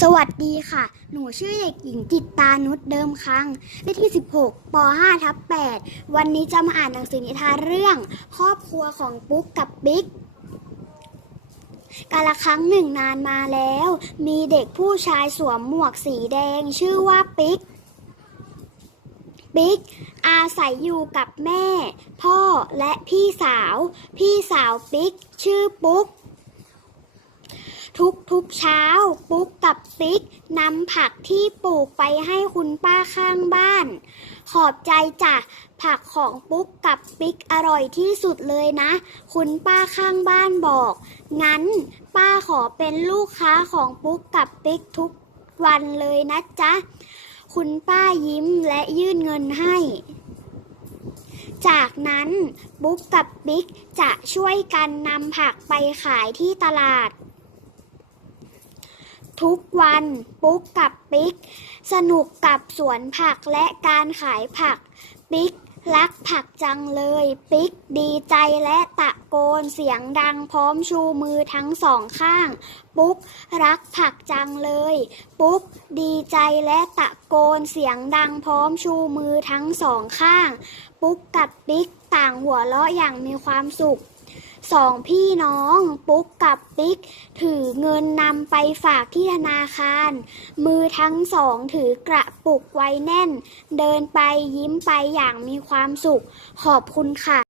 สวัสดีค่ะ หนูชื่อเด็กหญิงจิตตานุชเดิมครั้งเลขที่ 16ป5ทับ8วันนี้จะมาอ่านหนังสือนิทานเรื่อง ครอบครัวของปุ๊กกับปิ๊กกาละครั้งหนึ่งนานมาแล้ว มีเด็กผู้ชายสวมหมวกสีแดง ชื่อว่าปิ๊ก ปิ๊ก อาศัยอยู่กับแม่ พ่อและพี่สาว พี่สาวปิ๊ก ชื่อปุ๊ก ทุกทุกๆเช้า ปุ๊กกับปิ๊กนำผักที่ปลูกไปให้คุณป้าข้างบ้าน ขอบใจจ้ะผักของปุ๊กกับปิ๊กอร่อยที่สุดเลยนะ คุณป้าข้างบ้านบอก งั้น ป้าขอเป็นลูกค้าของปุ๊กกับปิ๊กทุกวันเลยนะจ๊ะ คุณป้ายิ้มและยื่นเงินให้ จากนั้นปุ๊กกับปิ๊กจะช่วยกันนำผักไปขายที่ตลาด ทุกวัน ปุ๊กกับปิ๊ก สนุกกับสวนผักและการขายผัก ปิ๊กรักผักจังเลย ปิ๊กดีใจและตะโกนเสียงดังพร้อมชูมือทั้งสองข้าง ปุ๊กรักผักจังเลย ปุ๊กดีใจและตะโกนเสียงดังพร้อมชูมือทั้งสองข้าง ปุ๊กกับปิ๊กต่างหัวเราะอย่างมีความสุข สองพี่น้องปุ๊กกับปิ๊ก ถือเงินนำไปฝากที่ธนาคาร มือทั้งสองถือกระปุกไว้แน่น เดินไปยิ้มไปอย่างมีความสุข ขอบคุณค่ะ